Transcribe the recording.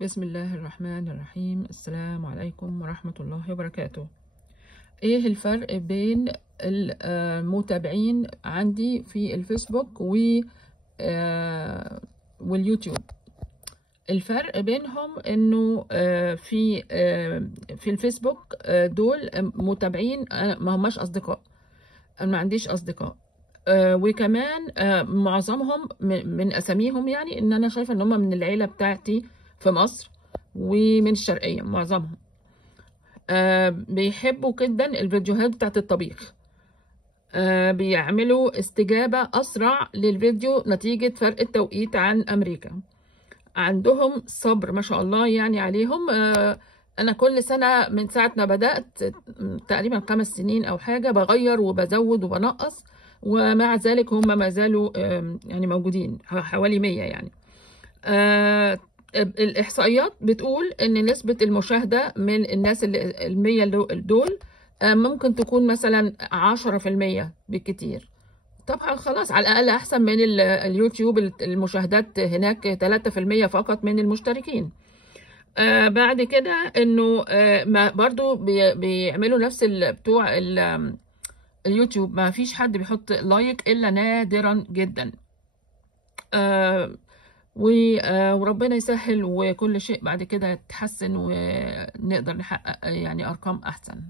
بسم الله الرحمن الرحيم. السلام عليكم ورحمة الله وبركاته. ايه الفرق بين المتابعين عندي في الفيسبوك واليوتيوب؟ الفرق بينهم انه في الفيسبوك دول متابعين، ما هماش اصدقاء، انا ما عنديش اصدقاء. وكمان معظمهم من اساميهم، يعني ان انا شايفه ان هم من العيله بتاعتي في مصر ومن الشرقيه معظمهم. بيحبوا جدا الفيديوهات بتاعت الطبيخ. بيعملوا استجابه اسرع للفيديو نتيجه فرق التوقيت عن امريكا. عندهم صبر ما شاء الله يعني عليهم. انا كل سنه من ساعه ما بدات تقريبا 5 سنين او حاجه بغير وبزود وبنقص، ومع ذلك هم ما زالوا يعني موجودين حوالي 100 يعني. الاحصائيات بتقول ان نسبه المشاهده من الناس ال 100 دول ممكن تكون مثلا 10% بالكتير. طبعا خلاص، على الأقل أحسن من اليوتيوب. المشاهدات هناك 3% فقط من المشتركين. بعد كده إنه ما برضو بيعملوا نفس بتوع اليوتيوب، ما فيش حد بيحط لايك إلا نادرا جدا. وربنا يسهل وكل شيء بعد كده يتحسن ونقدر نحقق يعني أرقام أحسن.